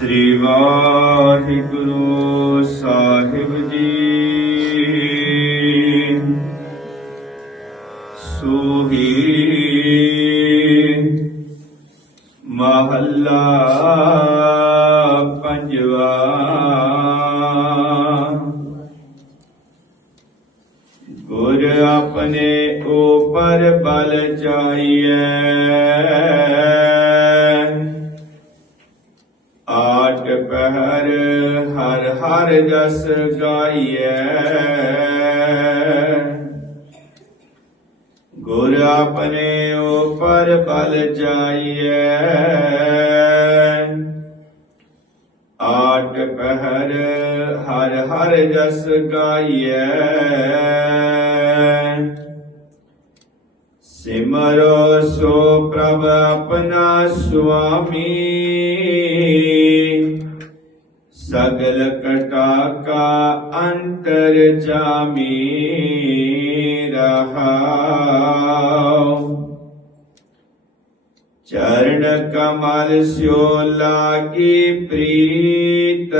ਸ੍ਰੀ ਵਾਹਿਗੁਰੂ ਸਾਹਿਬ ਜੀ। ਸੋਹੀ ਮਹੱਲਾ ਪੰਜਵਾ। ਗੁਰ ਆਪਣੇ ਉਪਰ ਬਲ ਚਾਈਐ ਆਟ ਪਹਿਰ ਹਰ ਹਰ ਜਸ ਗਾਈਐ ਗੁਰ ਆਪਣੇ ਉਪਰ ਬਲ ਜਾਈਐ। ਆਟ ਪਹਿਰ ਹਰ ਹਰ ਜਸ ਗਾਈਐ। ਸਿਮਰੋ ਪ੍ਰਭ ਆਪਣਾ ਸੁਆਮੀ। ਸਗਲ ਕਟਾ ਕਾ ਅੰਤਰ ਜਾਮੀ ਰਹਾਉ। ਚਰਨ ਕਮਲ ਸਿਓ ਲਾਗੀ ਪ੍ਰੀਤ।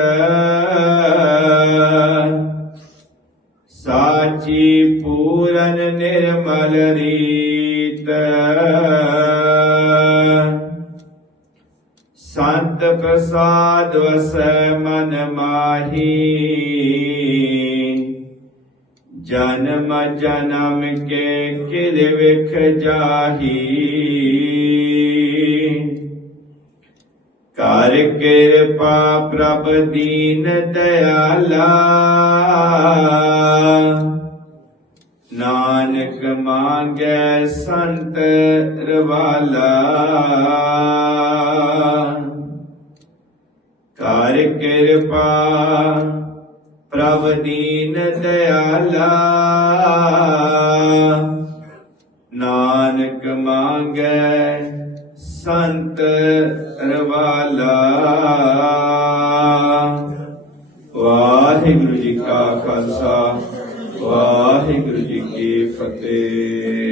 ਸਾਚੀ ਪੂਰਨ ਨਿਰਮਲ ਰੀਤ। ਸੰਤ ਪ੍ਰਸਾਦ ਵਸੈ ਮਨ ਮਾਹੀ। ਜਨਮ ਜਨਮ ਕੇ ਕਿਲ ਵਿਖ ਜਾਹੀ। ਕਰ ਕਿਰਪਾ ਪ੍ਰਭ ਦੀਨ ਦਇਆਲਾ। ਨਾਨਕ ਮੰਗੈ ਸੰਤ ਰਵਾਲਾ। ਕਿਰਪਾ, ਪ੍ਰਭ ਦੀਨ ਦਇਆਲਾ। ਨਾਨਕ ਮੰਗੈ ਸੰਤ ਰਵਾਲਾ। ਵਾਹਿਗੁਰੂ ਜੀ ਕਾ ਖਾਲਸਾ, ਵਾਹਿਗੁਰੂ ਜੀ ਕੀ ਫਤਿਹ।